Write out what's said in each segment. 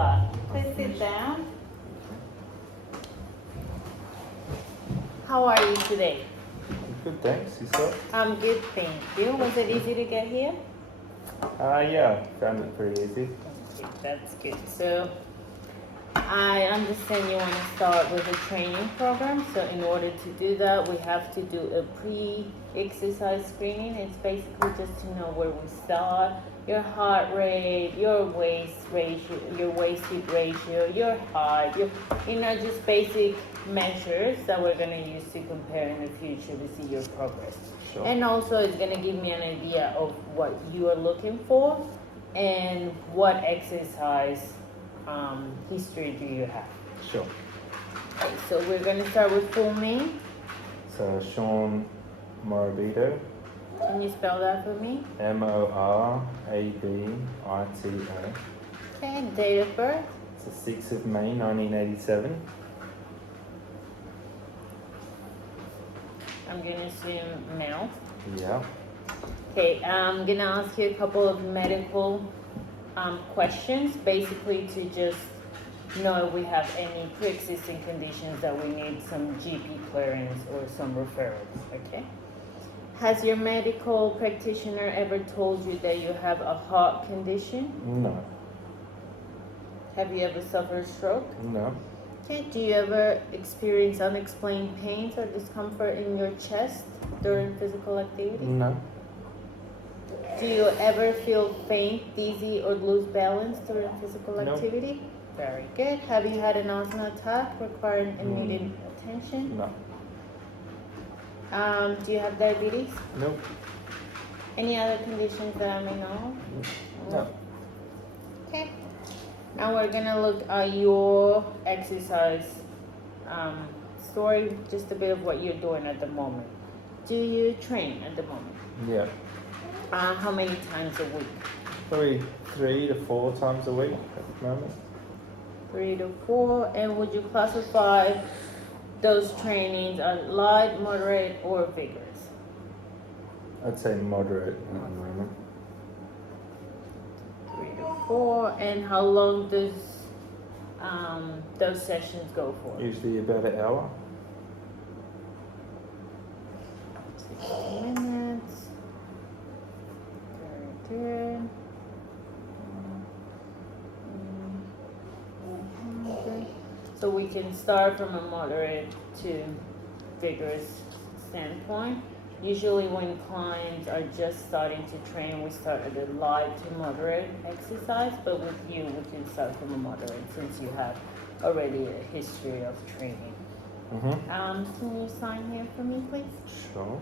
Stella. Please sit down. How are you today? Good, thanks. Yourself? I'm good, thank you. Was it easy to get here? Yeah, found it pretty easy. Okay, that's good. So I understand you want to start with a training program. So in order to do that, we have to do a pre-exercise screening. It's basically just to know where we start, your heart rate, your waist ratio, your waist hip ratio, your height, just basic measures that we're going to use to compare in the future to see your progress. Sure. And also it's going to give me an idea of what you are looking for and what exercise history do you have. Sure. Okay, so we're going to start with full name. So Sean Morabito. Can you spell that for me? Morabito. Okay, date of birth. It's the 6th of May 1987. I'm going to assume male. Yeah. Okay, I'm going to ask you a couple of medical questions, basically to just know if we have any pre-existing conditions that we need some GP clearance or some referrals, okay? Has your medical practitioner ever told you that you have a heart condition? No. Have you ever suffered stroke? No. Okay, do you ever experience unexplained pains or discomfort in your chest during physical activity? No. Do you ever feel faint, dizzy, or lose balance during physical No. activity? Very good. Have you had an asthma attack requiring immediate attention? No. Do you have diabetes? Nope. Any other conditions that I may know of? No. Okay. Now we're gonna look at your exercise story, just a bit of what you're doing at the moment. Do you train at the moment? Yeah. How many times a week? Probably 3 to 4 times a week at the moment. 3 to 4. And would you classify those trainings as light, moderate, or vigorous? I'd say moderate at the moment. 3 to 4. And how long does those sessions go for? Usually about an hour. 60 minutes. Very good. So we can start from a moderate to vigorous standpoint. Usually when clients are just starting to train, we start at a light to moderate exercise, but with you, we can start from a moderate since you have already a history of training. Mm-hmm. Can you sign here for me, please? Sure.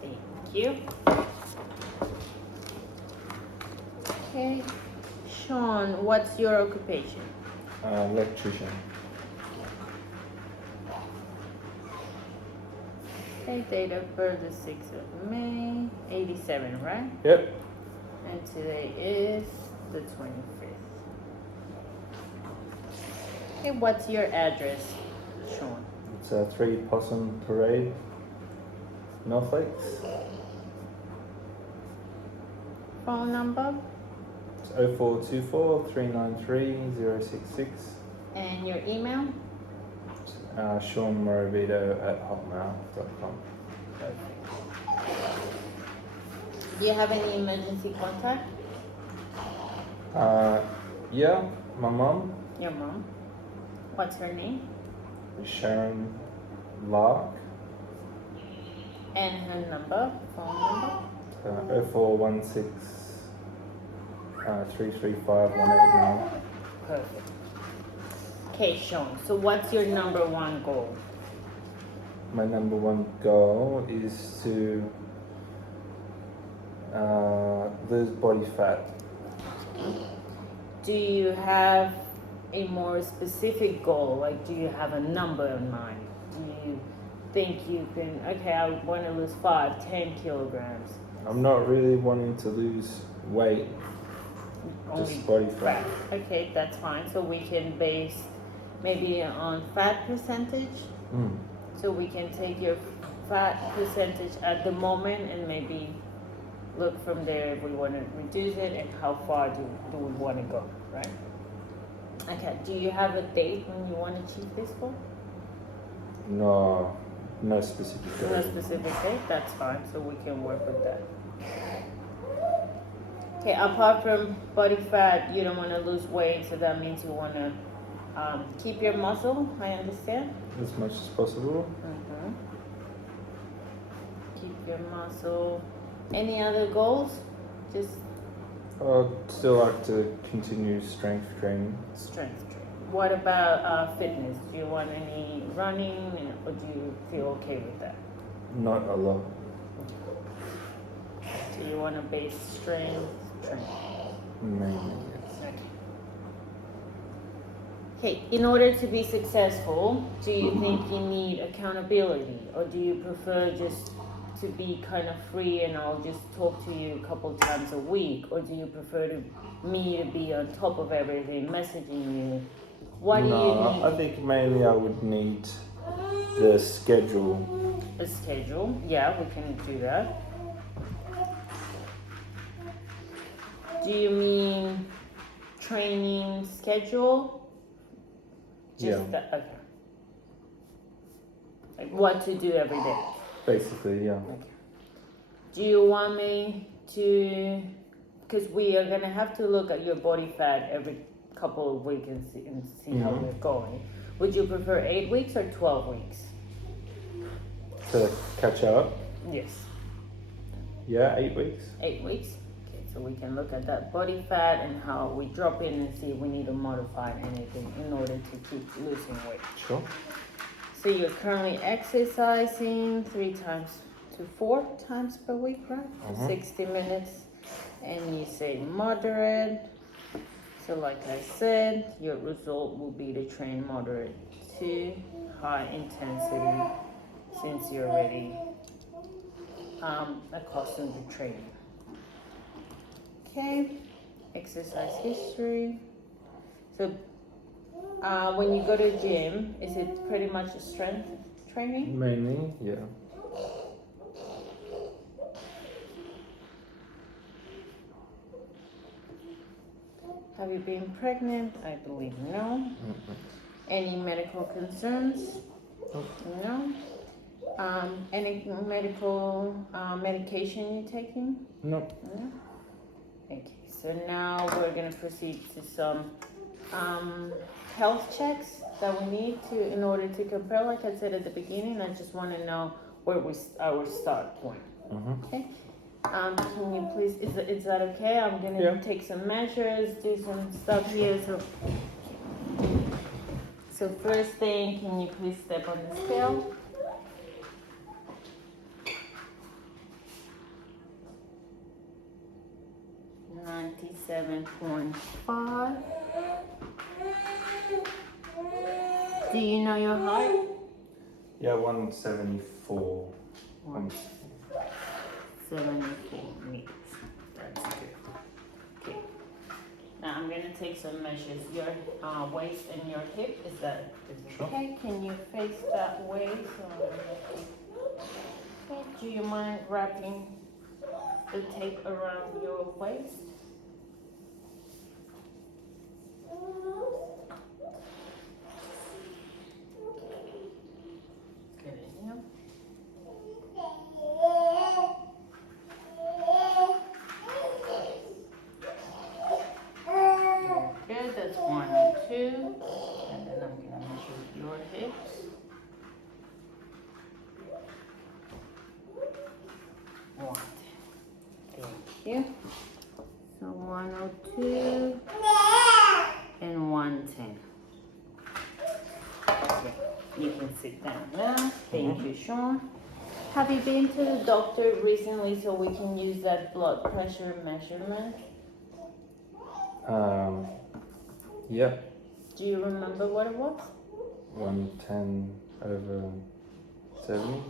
Thank you. Okay. Sean, what's your occupation? Electrician. Okay, date of birth is 6th of May, 87, right? Yep. And today is the 25th. Okay, what's your address, Sean? It's 3 Possum Parade, North Lakes. Phone number? It's 0424 393 066. And your email? Sean Morabito at hotmail.com. Do you have any emergency contact? Yeah, my mum, Your mom. What's her name? Sharon Lark, And her number, phone number? 0416 335 189. Perfect. Okay, Sean, so what's your number one goal? My number one goal is to lose body fat. Do you have a more specific goal? Like, do you have a number in mind? Do you think you can, okay, I want to lose 5, 10 kilograms? I'm not really wanting to lose weight, Only just body fat. Okay, that's fine. So we can base maybe on fat percentage. So we can take your fat percentage at the moment and maybe look from there if we want to reduce it and how far do we want to go, right? Okay, do you have a date when you want to achieve this goal? No, no specific No date. specific date, that's fine, so we can work with that. Okay, apart from body fat, you don't want to lose weight, so that means you want to keep your muscle, I understand? As much as possible. Mm-hmm. Keep your muscle. Any other goals? Just I'd still like to continue strength training. strength training. What about fitness? Do you want any running, or do you feel okay with that? Not a lot. Do you want to base strength training? Mainly, yes. Okay, in order to be successful, do you think you need accountability, or do you prefer just to be kind of free and I'll just talk to you a couple times a week, or do you prefer me to be on top of everything, messaging you? What do you need? I think mainly I would need the schedule. A schedule, yeah, we can do that. Do you mean training schedule? Yeah. That, okay. Like what to do every day. Basically, yeah. Okay. Do you want me to? Because we are gonna have to look at your body fat every couple of weeks and see how we're going. Would you prefer 8 weeks or 12 weeks? To catch up? Yes. Yeah, 8 weeks. 8 weeks. Okay, so we can look at that body fat and how we drop in and see if we need to modify anything in order to keep losing weight. Sure. So you're currently exercising 3 times to 4 times per week, right? For 60 minutes. And you say moderate. So like I said, your result will be to train moderate to high intensity since you're already accustomed to training. Okay, exercise history. So when you go to gym, is it pretty much a strength training? Mainly, yeah. Have you been pregnant? I believe no. Any medical concerns? No. Any medical medication you're taking? No. No. Okay, so now we're gonna proceed to some health checks that we need to in order to compare. Like I said at the beginning, I just want to know where our start point. Okay. Can you please? Is that okay? I'm gonna take some measures, do some stuff here. So first thing, can you please step on the scale? $97.5. Do you know your height? Yeah, 174. 174 meters. That's good. Okay. Now I'm gonna take some measures. Your waist and your hip. Is that okay? Can you face that way? Okay. Do you mind wrapping the tape around your waist? Good. Yeah. Good, that's 102. And then I'm gonna measure your hips. One. Thank you. So 102 and 110. Okay, you can sit down now. Thank you, Sean. Have you been to the doctor recently so we can use that blood pressure measurement? Yeah. Do you remember what it was? 110/70.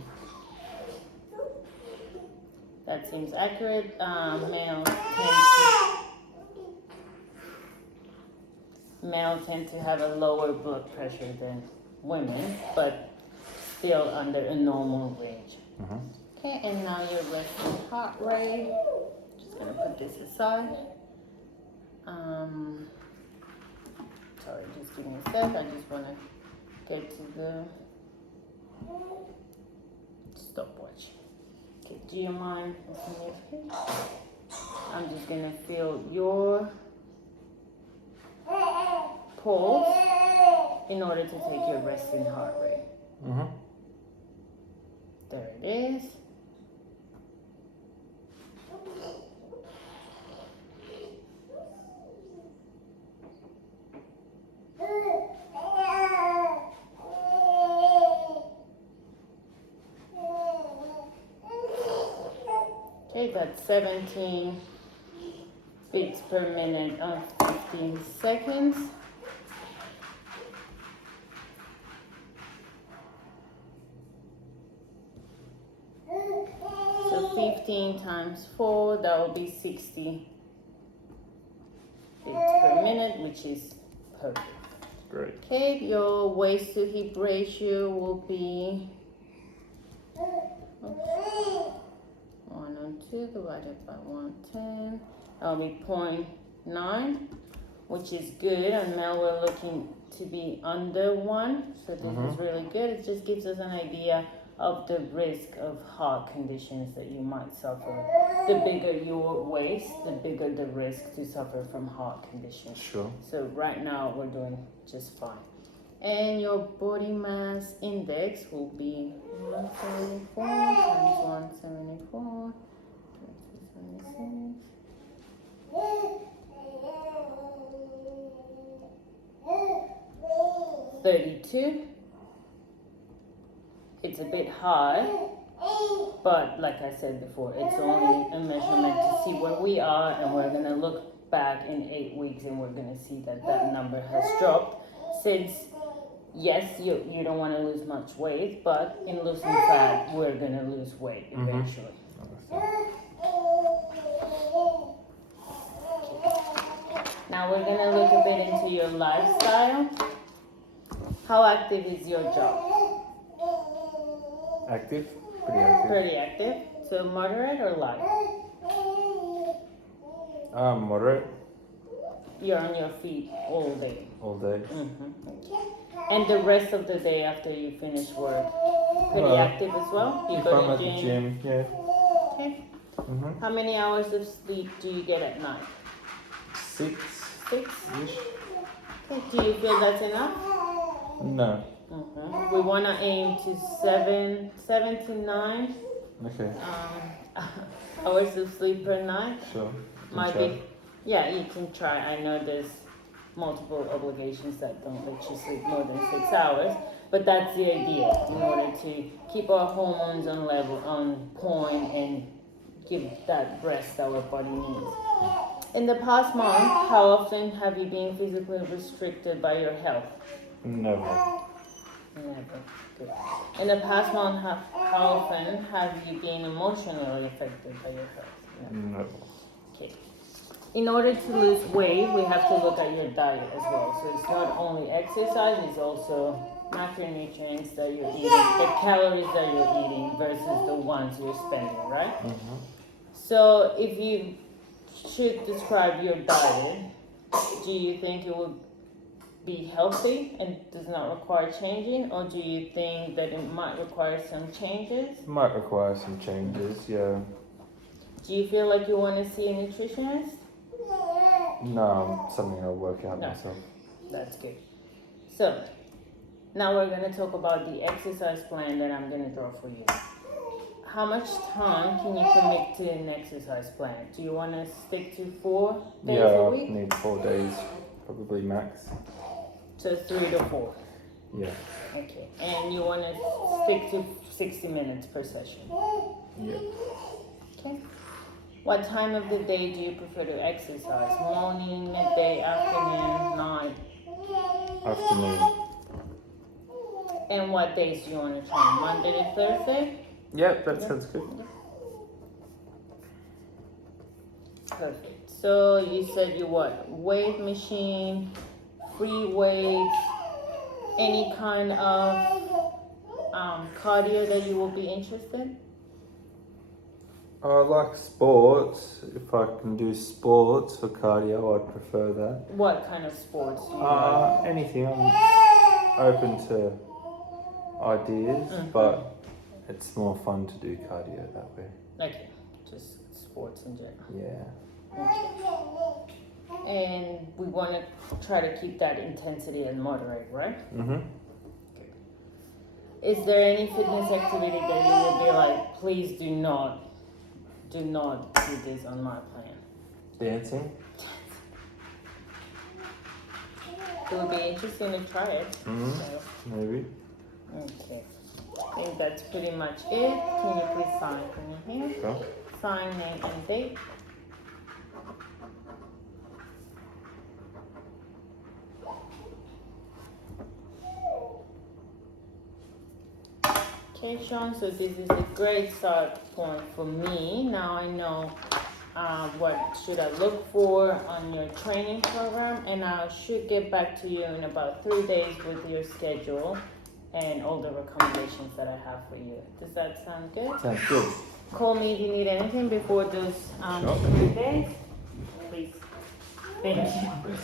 That seems accurate. Males tend to have a lower blood pressure than women, but still under a normal range. Okay, and now your resting heart rate. Just gonna put this aside. Sorry, just give me a sec. I just wanna get to the stopwatch. Okay, do you mind opening your face? I'm just gonna feel your pulse in order to take your resting heart rate. There it is. Okay, that's 17 beats per minute of 15 seconds. So 15 times 4, that will be 60 beats per minute, which is perfect. Great. Okay, your waist to hip ratio will be 102 divided by 110. That'll be 0.9, which is good. And now we're looking to be under 1, so this is really good. It just gives us an idea of the risk of heart conditions that you might suffer. The bigger your waist, the bigger the risk to suffer from heart conditions. Sure. So right now we're doing just fine. And your body mass index will be 174 times 174, 276. 32. It's a bit high, but like I said before, it's only a measurement to see where we are, and we're gonna look back in 8 weeks and we're gonna see that that number has dropped. Since yes, you don't want to lose much weight, but in losing fat, we're gonna lose weight eventually. Now we're gonna look a bit into your lifestyle. How active is your job? Active? Pretty active. Pretty active. So moderate or light? Moderate. You're on your feet all day. All day. And the rest of the day after you finish work, pretty active as well? You If go I'm to at the gym, yeah. Okay. How many hours of sleep do you get at night? 6. 6-ish. Okay. Do you feel that's enough? No. We want to aim to 7 to 9 Okay. hours of sleep per night. Sure. Might be, yeah, you can try. I know there's multiple obligations that don't let you sleep more than 6 hours, but that's the idea in order to keep our hormones on point and give that rest our body needs. In the past month, how often have you been physically restricted by your health? Never. Never. Good. In the past month, how often have you been emotionally affected by your health? Never. Okay. In order to lose weight, we have to look at your diet as well. So it's not only exercise, it's also macronutrients that you're eating, the calories that you're eating versus the ones you're spending, right? So if you should describe your diet, do you think it would be healthy and does not require changing, or do you think that it might require some changes? Might require some changes, yeah. Do you feel like you want to see a nutritionist? No, something I'll work out myself. That's good. So, now we're going to talk about the exercise plan that I'm going to draw for you. How much time can you commit to an exercise plan? Do you want to stick to 4 days a week? Yeah, I need 4 days, probably max. So 3 to 4. Yeah. Okay. And you want to stick to 60 minutes per session? Yeah. Okay. What time of the day do you prefer to exercise? Morning, midday, afternoon, night? Afternoon. And what days do you want to train? Monday to Thursday? Yeah, that sounds good. Perfect. So you said you what? Weight machine, free weights, any kind of cardio that you will be interested? I like sports. If I can do sports for cardio, I'd prefer that. What kind of sports do you like? Anything. I'm open to ideas, but it's more fun to do cardio that way. Okay, just sports in general. Yeah. Okay. And we want to try to keep that intensity and moderate, right? Mm-hmm. Is there any fitness activity that you would be like, please do not do this on my plan? Dancing. It would be interesting to try it. Mm-hmm. So, Maybe. okay. I think that's pretty much it. Can you please sign for me here? Sure. Sign, name, and date. Okay, Sean, so this is a great start point for me. Now I know what should I look for on your training program, and I should get back to you in about 3 days with your schedule and all the recommendations that I have for you. Does that sound good? Sounds good. Call me if you need anything before those Sure. 3 days. Please. Thank you.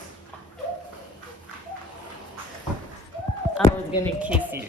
I was gonna kiss you.